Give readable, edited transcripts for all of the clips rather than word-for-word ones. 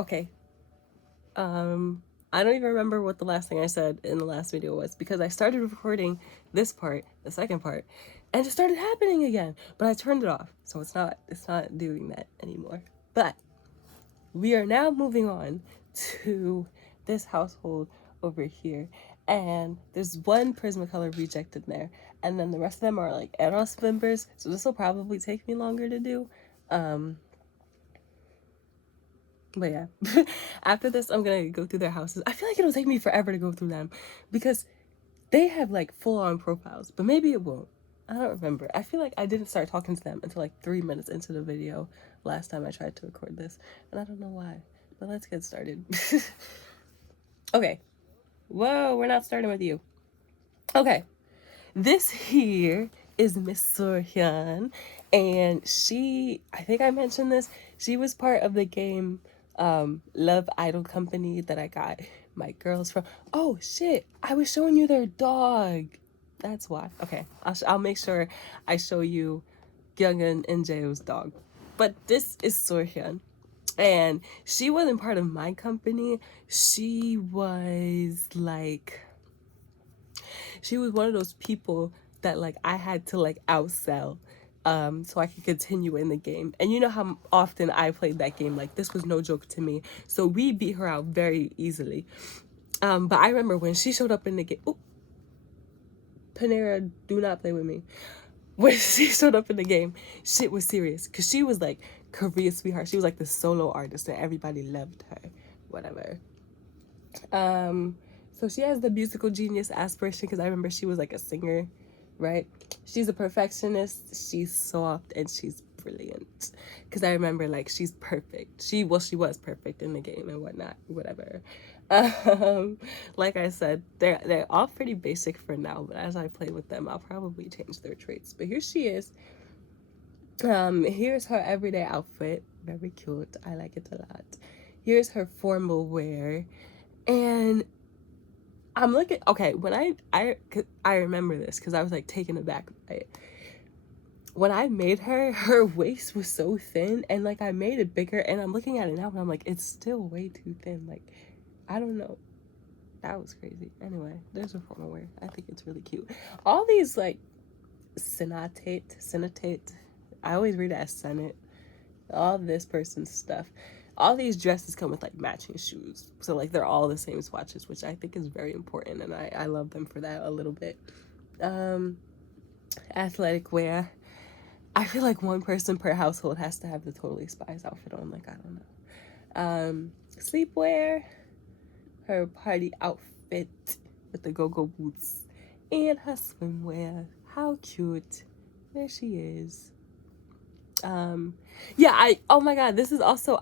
Okay. I don't even remember what the last thing I said in the last video was because I started recording this part, the second part, and it started happening again. But I turned it off, so it's not doing that anymore. But we are now moving on to this household over here, and there's one Prismacolor reject in there, and then the rest of them are like Eros members, so this will probably take me longer to do. But yeah, after this, I'm gonna go through their houses. I feel like it'll take me forever to go through them because they have like full-on profiles, but maybe it won't. I don't remember. I feel like I didn't start talking to them until like 3 minutes into the video last time I tried to record this, and I don't know why. But let's get started. Okay. Whoa, we're not starting with you. Okay. This here is Miss Sorhyun, and she, I think I mentioned this, she was part of the game Love Idol Company that I got my girls from. Oh shit, I was showing you their dog. That's why. Okay, I'll make sure I show you Kyungin and Jaeho's dog. But this is Sorhyun, and she wasn't part of my company. She was like, she was one of those people that like I had to like outsell so I could continue in the game. And you know how often I played that game, like this was no joke to me. So we beat her out very easily. But I remember when she showed up in the game, Panera, do not play with me. When she showed up in the game, shit was serious because she was like Korea's sweetheart. She was like the solo artist and everybody loved her, whatever. So she has the musical genius aspiration because I remember she was like a singer, right? She's a perfectionist, she's soft, and she's brilliant. Because I remember like she's perfect. She was perfect in the game and whatnot, whatever. Like I said, they're all pretty basic for now, but as I play with them, I'll probably change their traits. But here she is. Here's her everyday outfit. Very cute. I like it a lot. Here's her formal wear. And I'm looking, okay, when I remember this because I was like taken aback by it. When I made her, her waist was so thin, and like I made it bigger, and I'm looking at it now and I'm like, it's still way too thin. Like, I don't know. That was crazy. Anyway, there's her formal wear. I think it's really cute. All these like Senatate, I always read it as Senate. All this person's stuff. All these dresses come with like matching shoes, so like they're all the same swatches, which I think is very important, and I love them for that a little bit. Athletic wear, I feel like one person per household has to have the Totally Spies outfit on. Like, I don't know. Sleepwear, her party outfit with the go-go boots, and her swimwear. How cute. There she is. Yeah, oh my god, this is also,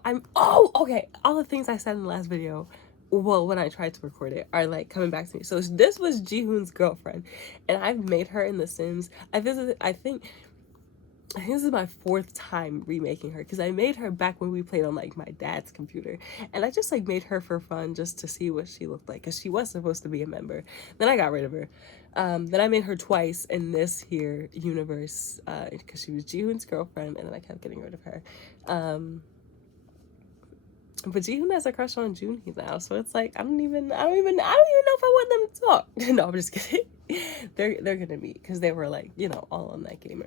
okay, all the things I said in the last video, well, when I tried to record it, are like coming back to me. So this was Jihoon's girlfriend, and I've made her in The Sims. I think this is my 4th time remaking her because I made her back when we played on like my dad's computer, and I just like made her for fun just to see what she looked like because she was supposed to be a member. Then I got rid of her. Then I made her twice in this here universe because she was Jihoon's girlfriend, and then I kept getting rid of her. But Jihoon has a crush on Junhee now, so it's like I don't even know if I want them to talk. No, I'm just kidding. They're gonna meet because they were like, you know, all on that game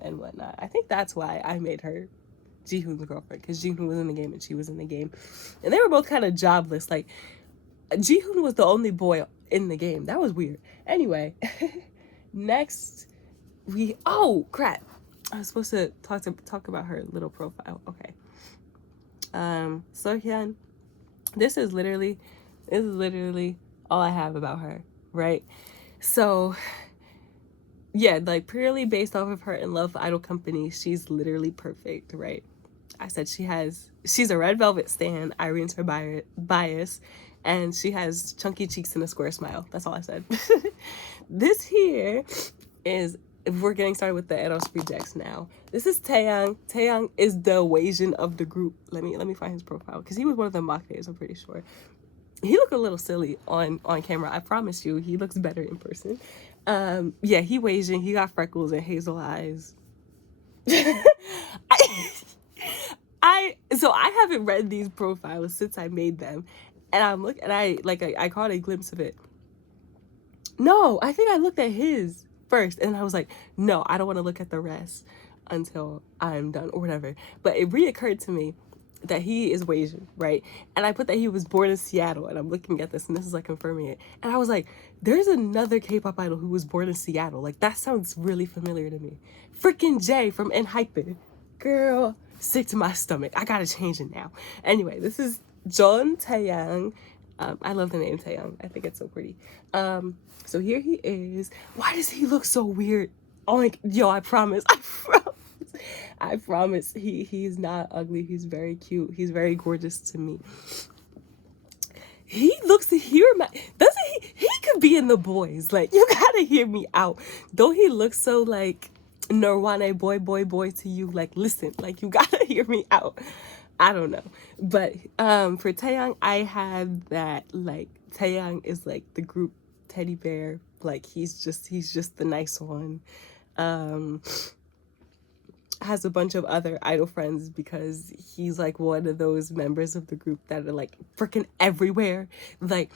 and whatnot. I think that's why I made her Jihoon's girlfriend, because Jihoon was in the game and she was in the game, and they were both kind of jobless. Like Jihoon was the only boy in the game. That was weird. Anyway, next oh crap, I was supposed to talk about her little profile. Okay. Sohyun, this is literally all I have about her, right? So yeah, like purely based off of her in Love Idol Company, she's literally perfect, right? I said she's a red velvet stan, Irene's her bias, and she has chunky cheeks and a square smile. That's all I said. This here is, if we're getting started with the Eros rejects now. This is Taeyang. Taeyang is the Asian of the group. Let me find his profile because he was one of the mock days, I'm pretty sure. He looked a little silly on camera. I promise you, he looks better in person. Yeah, he Asian. He got freckles and hazel eyes. I I haven't read these profiles since I made them, and I caught a glimpse of it. No, I think I looked at his first, and I was like, no, I don't want to look at the rest until I'm done or whatever. But it reoccurred to me that he is Asian, right? And I put that he was born in Seattle, and I'm looking at this, and this is like confirming it. And I was like, there's another K-pop idol who was born in Seattle. Like, that sounds really familiar to me. Freaking Jay from Enhypen. Girl, sick to my stomach. I gotta change it now. Anyway, this is John Taeyang. I love the name Taeyang. I think it's so pretty. So here he is. Why does he look so weird? Oh my, yo, I promise. I promise. He's not ugly. He's very cute. He's very gorgeous to me. He looks doesn't he could be in The Boys. Like, you gotta hear me out. Don't he look so like Nirvana boy to you? Like, listen, like, you gotta hear me out. I don't know. But for Taeyang, I have that, like, Taeyang is like the group teddy bear. Like, he's just the nice one. Has a bunch of other idol friends because he's like one of those members of the group that are like freaking everywhere. Like,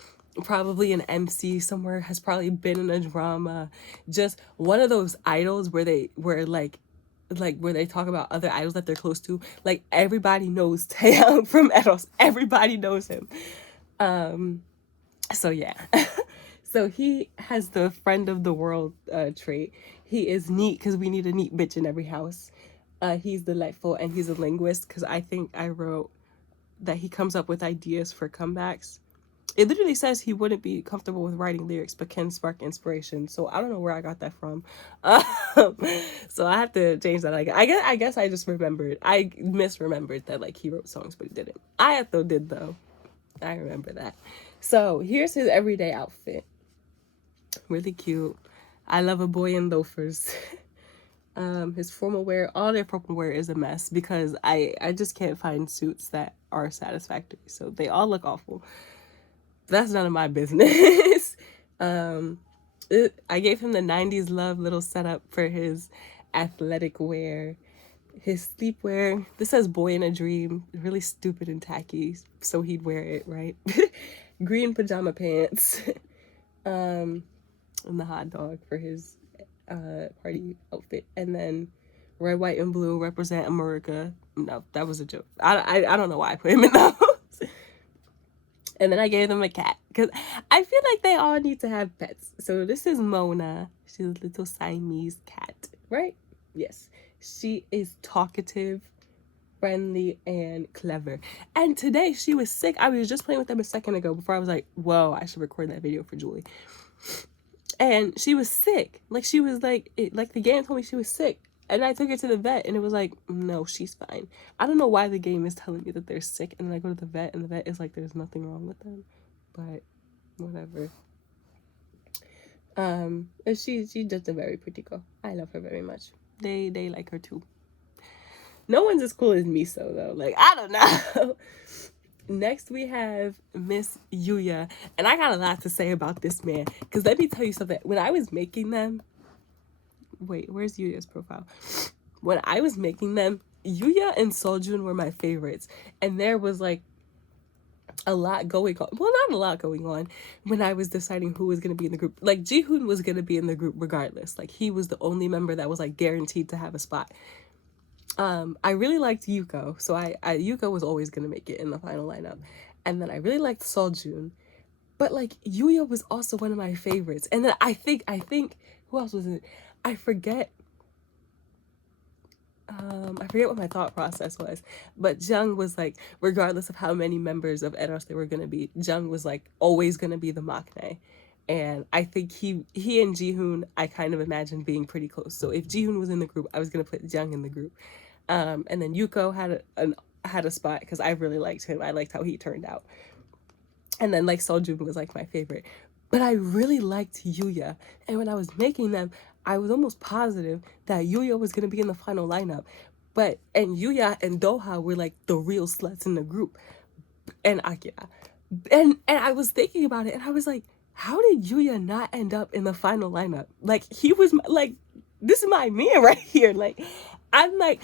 probably an MC somewhere, has probably been in a drama. Just one of those idols where they talk about other idols that they're close to. Like, everybody knows Taeyang from Eros. Everybody knows him. So yeah. So he has the friend of the world trait. He is neat because we need a neat bitch in every house. He's delightful, and he's a linguist because I think I wrote that he comes up with ideas for comebacks. It literally says he wouldn't be comfortable with writing lyrics but can spark inspiration. So I don't know where I got that from. So I have to change that. I guess I just remembered. I misremembered that, like, he wrote songs but he didn't. Ayato did though. I remember that. So here's his everyday outfit. Really cute. I love a boy in loafers. His formal wear, all their formal wear is a mess because I just can't find suits that are satisfactory. So they all look awful. That's none of my business. I gave him the 90s love little setup for his athletic wear. His sleepwear, this says boy in a dream, really stupid and tacky, so he'd wear it, right? Green pajama pants. And the hot dog for his party outfit, and then red, white, and blue represent America. No, that was a joke. I don't know why I put him in those. And then I gave them a cat because I feel like they all need to have pets. So this is Mona. She's a little Siamese cat, right? Yes. She is talkative, friendly, and clever. And today she was sick. I was just playing with them a second ago before I was like, whoa, I should record that video for Julie. And she was sick. Like, she was like, the game told me she was sick. And I took her to the vet, and it was like, no, she's fine. I don't know why the game is telling me that they're sick, and then I go to the vet, and the vet is like, there's nothing wrong with them. But whatever. And she's just a very pretty girl. I love her very much. They like her too. No one's as cool as Miso though. Like, I don't know. Next we have Miss Yuya, and I got a lot to say about this man, because let me tell you something. When I was making them, wait, where's Yuya's profile? When I was making them, Yuya and Seoljun were my favorites, and there was like a lot going on. Well, not a lot going on when I was deciding who was going to be in the group. Like, Jihoon was going to be in the group regardless. Like, he was the only member that was like guaranteed to have a spot. I really liked Yuko, so Yuko was always gonna make it in the final lineup, and then I really liked Seoljun, but like Yuya was also one of my favorites, and then I think who else was it? I forget what my thought process was, but Jung was like, regardless of how many members of Eros there were gonna be, Jung was like always gonna be the maknae. And I think he and Jihoon, I kind of imagined being pretty close. So if Jihoon was in the group, I was gonna put Jung in the group. And then Yuko had a spot because I really liked him. I liked how he turned out. And then like Seoljun was like my favorite. But I really liked Yuya. And when I was making them, I was almost positive that Yuya was gonna be in the final lineup. And Yuya and Doha were like the real sluts in the group. And Akira. And I was thinking about it, and I was like, how did Yuya not end up in the final lineup? Like, he was like, this is my man right here. Like, I'm like,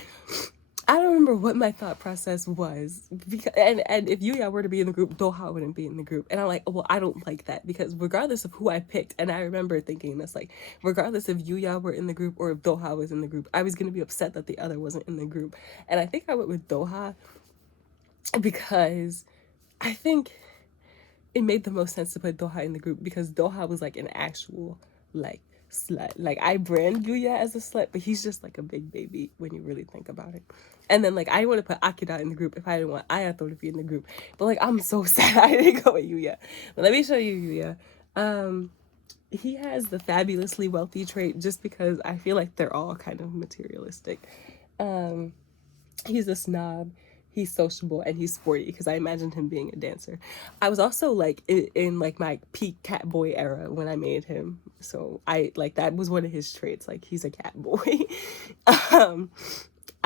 I don't remember what my thought process was, because and if Yuya were to be in the group, Doha wouldn't be in the group, and I'm like, well, I don't like that, because regardless of who I picked, and I remember thinking this, like, regardless if Yuya were in the group or if Doha was in the group, I was gonna be upset that the other wasn't in the group, and I think I went with Doha because I think it made the most sense to put Doha in the group, because Doha was like an actual like slut. Like, I brand Yuya as a slut, but he's just like a big baby when you really think about it. And then like I would have put Akira in the group if I didn't want Ayato to be in the group. But like I'm so sad I didn't go with Yuya. But let me show you Yuya. He has the fabulously wealthy trait just because I feel like they're all kind of materialistic. He's a snob, he's sociable, and he's sporty, because I imagined him being a dancer. I was also like in like my peak cat boy era when I made him, so I like that was one of his traits, like he's a cat boy.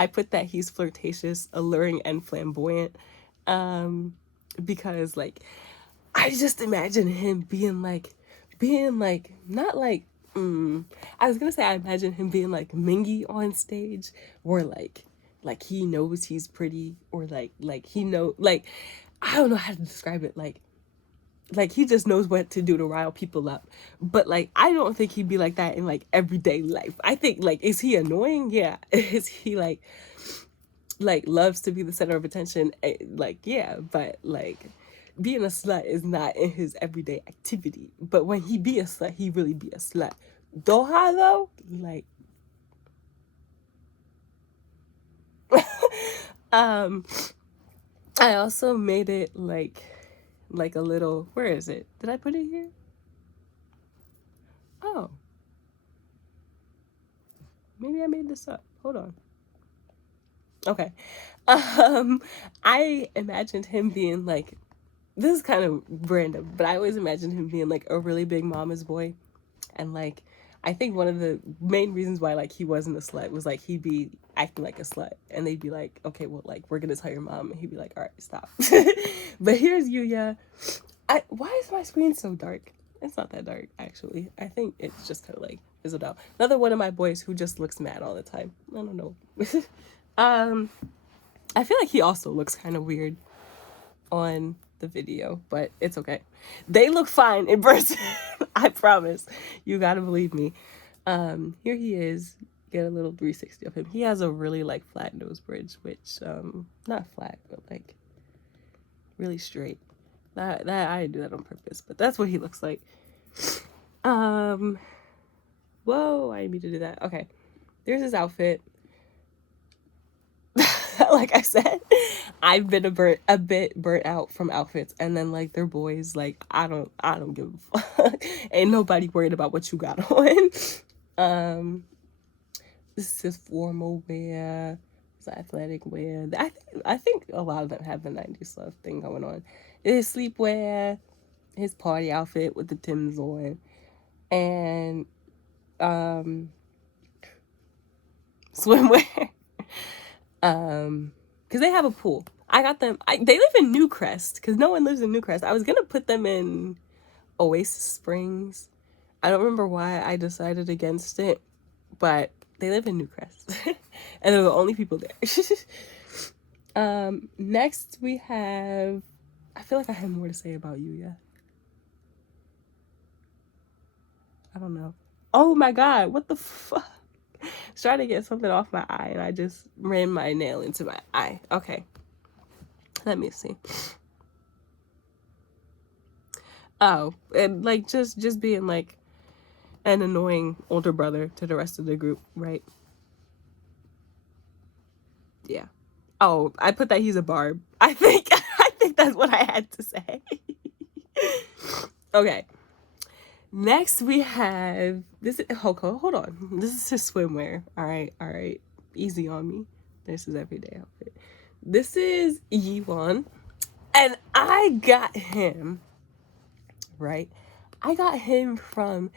I put that he's flirtatious, alluring, and flamboyant, because like I just imagine him being like not like I was gonna say I imagine him being like Mingy on stage, or like he knows he's pretty, or like he know, like I don't know how to describe it, like he just knows what to do to rile people up. But like I don't think he'd be like that in like everyday life. I think, like, is he annoying? Yeah. Is he like loves to be the center of attention? Like, yeah, but like being a slut is not in his everyday activity. But when he be a slut, he really be a slut. Doha though, like I also made it like a little, where is it? Did I put it here? Oh, maybe I made this up. Hold on. Okay. I imagined him being like, this is kind of random, but I always imagined him being like a really big mama's boy. And like I think one of the main reasons why like he wasn't a slut was like he'd be acting like a slut, and they'd be like, okay, well, like, we're gonna tell your mom, and he'd be like, all right, stop. But here's Yuya. Why is my screen so dark? It's not that dark, actually. I think it's just kind of like fizzled out. Another one of my boys who just looks mad all the time. I don't know. I feel like he also looks kind of weird on the video, but it's okay. They look fine in person. I promise. You gotta believe me. Here he is. Get a little 360 of him. He has a really like flat nose bridge, which not flat, but like really straight. That I didn't do that on purpose, but that's what he looks like. Whoa, I didn't mean to do that. Okay. There's his outfit. Like I said, I've been a bit burnt out from outfits, and then like they're boys, like I don't give a fuck. Ain't nobody worried about what you got on. This is formal wear, it's athletic wear. I think a lot of them have the 90s love thing going on. His sleepwear, his party outfit with the Timbs on, and swimwear. Because they have a pool. I got them. They live in Newcrest, because no one lives in Newcrest. I was gonna put them in Oasis Springs. I don't remember why I decided against it, but they live in Newcrest, and they're the only people there. Next we have. I feel like I have more to say about Yuya. I don't know. Oh my god! What the fuck? Trying to get something off my eye, and I just ran my nail into my eye. Okay, let me see. Oh, and like just being like an annoying older brother to the rest of the group, right? Yeah. Oh, I put that he's a barb. I think that's what I had to say. Okay. Next we have this. Hold on. This is his swimwear. All right. Easy on me. This is everyday outfit. This is Yiwon, and I got him. Right, I got him from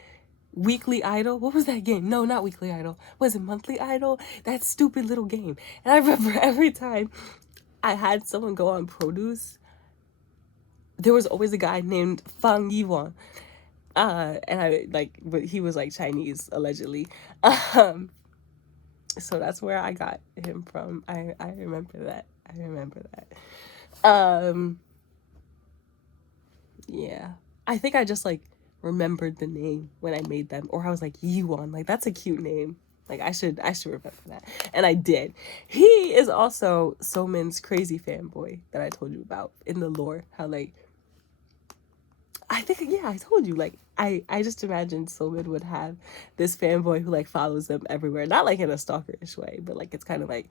Weekly Idol. What was that game? No, not Weekly Idol. Was it Monthly Idol? That stupid little game. And I remember every time I had someone go on Produce, there was always a guy named Fang Yiwon. And I like, but he was like Chinese allegedly. So that's where I got him from. I remember that. I remember that. Yeah. I think I just like remembered the name when I made them, or I was like, Yiwon, like that's a cute name. Like I should remember that. And I did. He is also Somin's crazy fanboy that I told you about in the lore. How like I think, yeah, I told you, like, I just imagined Somin would have this fanboy who, like, follows them everywhere. Not, like, in a stalkerish way, but, like, it's kind of, like,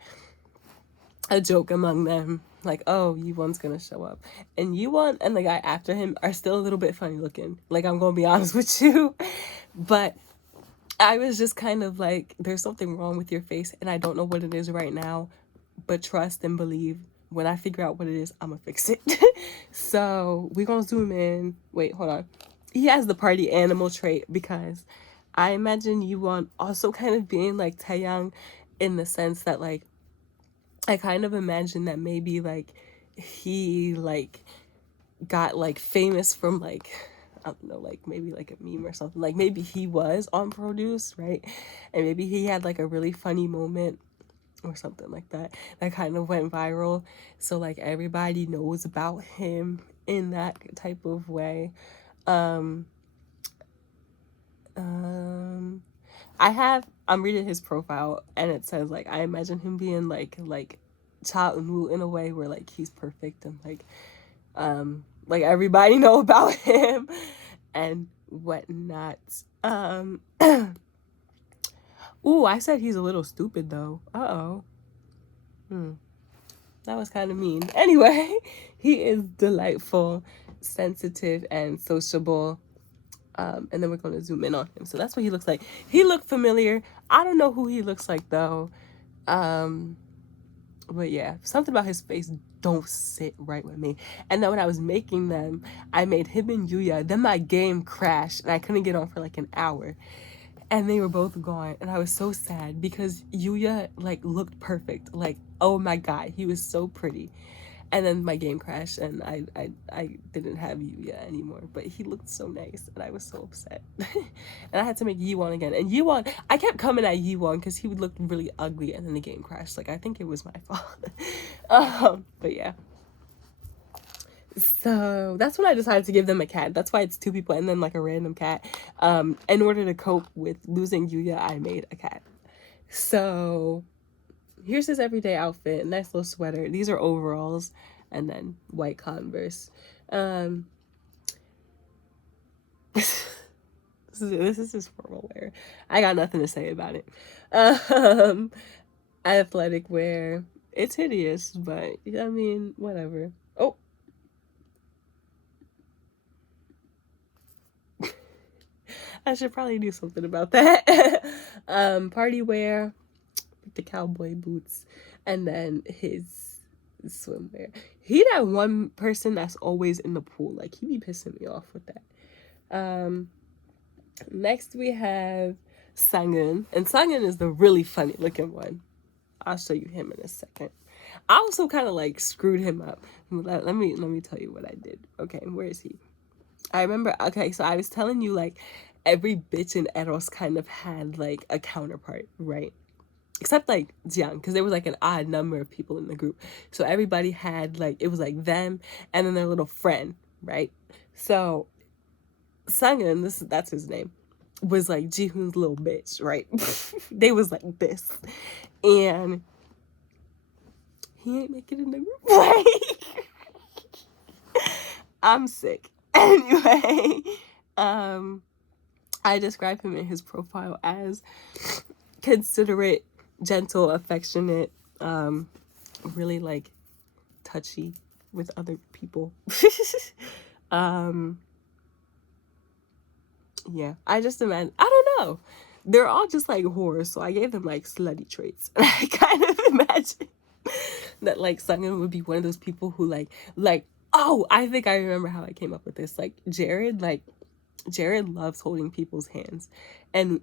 a joke among them. Like, oh, Yuwon's gonna show up. And Yuwon and the guy after him are still a little bit funny looking. Like, I'm gonna be honest with you. But I was just kind of like, there's something wrong with your face, and I don't know what it is right now, but trust and believe. When I figure out what it is, I'm gonna fix it. So we're gonna zoom in. Wait, hold on. He has the party animal trait because I imagine Yuwon also kind of being like Taeyang in the sense that like I kind of imagine that maybe like he like got like famous from like I don't know, like maybe like a meme or something. Like maybe he was on Produce, right? And maybe he had like a really funny moment or something like that kind of went viral. So like everybody knows about him in that type of way. Um I'm reading his profile and it says like I imagine him being like Cha Eun-woo in a way where like he's perfect and like everybody know about him and whatnot. Ooh, I said he's a little stupid though. Uh-oh. That was kind of mean. Anyway, he is delightful, sensitive, and sociable. And then we're going to zoom in on him. So that's what he looks like. He looked familiar. I don't know who he looks like, though. But yeah, something about his face don't sit right with me. And then when I was making them, I made him and Yuya. Then my game crashed, and I couldn't get on for like an hour. And they were both gone, and I was so sad because Yuya like looked perfect. Like, oh my god, he was so pretty. And then my game crashed, and I didn't have Yuya anymore. But he looked so nice, and I was so upset. And I had to make Yiwon again. And Yiwon, I kept coming at Yiwon because he would look really ugly, and then the game crashed. Like I think it was my fault. But yeah. So that's when I decided to give them a cat. That's why it's two people and then like a random cat. In order to cope with losing Yuya, I made a cat. So here's his everyday outfit. Nice little sweater. These are overalls and then white Converse. This is his formal wear. I got nothing to say about it. Athletic wear. It's hideous, but I mean, whatever. Oh. I should probably do something about that. Party wear, the cowboy boots, and then his swimwear. He that one person that's always in the pool. Like, he be pissing me off with that. Next we have Sangin. And Sangin is the really funny looking one. I'll show you him in a second. I also kind of like screwed him up. Let me tell you what I did. Okay, where is he? I remember, okay, so I was telling you, like, every bitch in Eros kind of had, like, a counterpart, right? Except, like, Jiang, because there was, like, an odd number of people in the group. So everybody had, like, it was, like, them and then their little friend, right? So Sangin, that's his name, was, like, Jihoon's little bitch, right? They was, like, this. And he ain't make it in the group, right? I'm sick. Anyway, I describe him in his profile as considerate, gentle, affectionate, really like touchy with other people. Yeah, I just imagine, I don't know. They're all just like whores, so I gave them like slutty traits. And I kind of imagine that like Sungin would be one of those people who like, oh, I think I remember how I came up with this. Like Jared, like Jared loves holding people's hands. And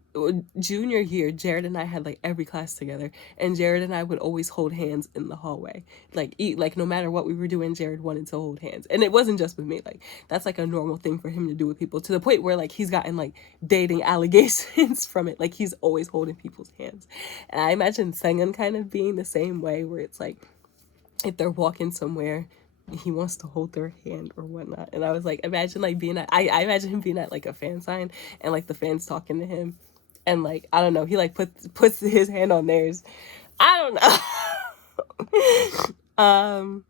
junior year, Jared and I had like every class together, and Jared and I would always hold hands in the hallway. Like no matter what we were doing, Jared wanted to hold hands. And it wasn't just with me. Like that's like a normal thing for him to do with people, to the point where like he's gotten like dating allegations from it. Like he's always holding people's hands. And I imagine Sengun kind of being the same way, where it's like if they're walking somewhere, he wants to hold their hand or whatnot. And I was like, imagine like being at, I imagine him being at like a fan sign, and like the fans talking to him, and like I don't know, he like puts his hand on theirs. I don't know.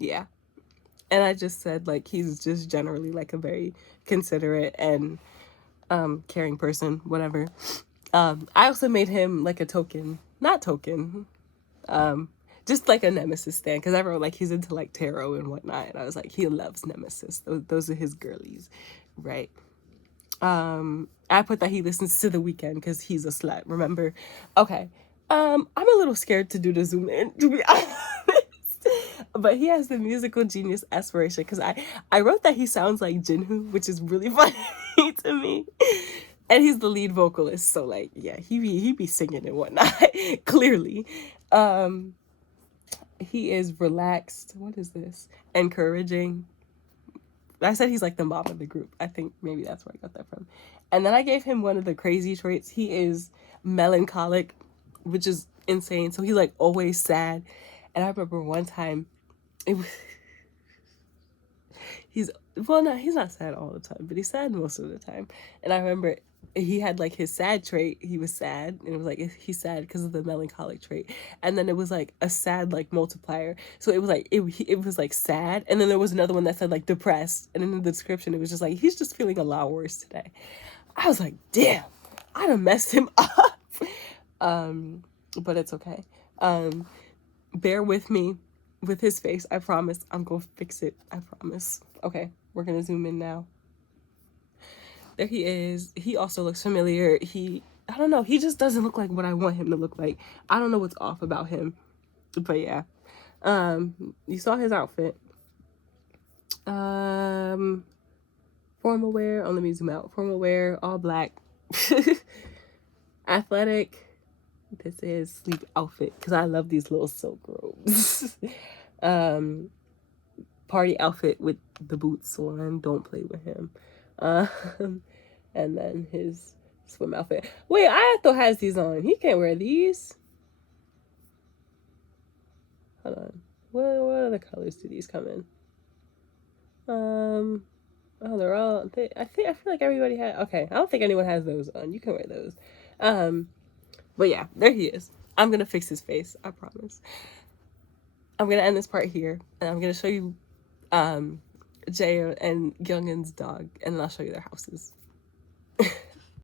Yeah. And I just said like he's just generally like a very considerate and caring person, whatever. I also made him like a token, not token, just like a Nemesis stand, because I wrote like he's into like tarot and whatnot, and I was like, he loves Nemesis. Those are his girlies, right? I put that he listens to The Weeknd because he's a slut. Remember? Okay. I'm a little scared to do the zoom in, to be honest. But he has the musical genius aspiration, because I wrote that he sounds like Jinwoo, which is really funny to me. And he's the lead vocalist, so like yeah, he be singing and whatnot. Clearly. He is relaxed. What is this? Encouraging. I said he's like the mom of the group. I think maybe that's where I got that from. And then I gave him one of the crazy traits. He is melancholic, which is insane. So he's like always sad. And I remember one time, it was, he's not sad all the time, but he's sad most of the time. And I remember he had like his sad trait. He was sad, and it was like he's sad because of the melancholic trait. And then it was like a sad like multiplier. So it was like it was like sad, and then there was another one that said like depressed, and in the description it was just like he's just feeling a lot worse today. I was like, damn, I done messed him up. But it's okay. Bear with me with his face. I promise I'm gonna fix it. I promise. Okay, we're gonna zoom in now. There he is. He also looks familiar. I don't know, he just doesn't look like what I want him to look like. I don't know what's off about him. But yeah. You saw his outfit. Formal wear. Oh, let me zoom out. Formal wear, all black. Athletic. This is sleep outfit, because I love these little silk robes. Party outfit with the boots on. Don't play with him. And then his swim outfit. Wait, Ayato has these on. He can't wear these. Hold on. What other colors do these come in? Oh, they're all. I feel like everybody had. Okay, I don't think anyone has those on. You can wear those. But yeah, there he is. I'm gonna fix his face. I promise. I'm gonna end this part here, and I'm gonna show you Jae and Youngin's dog, and then I'll show you their houses.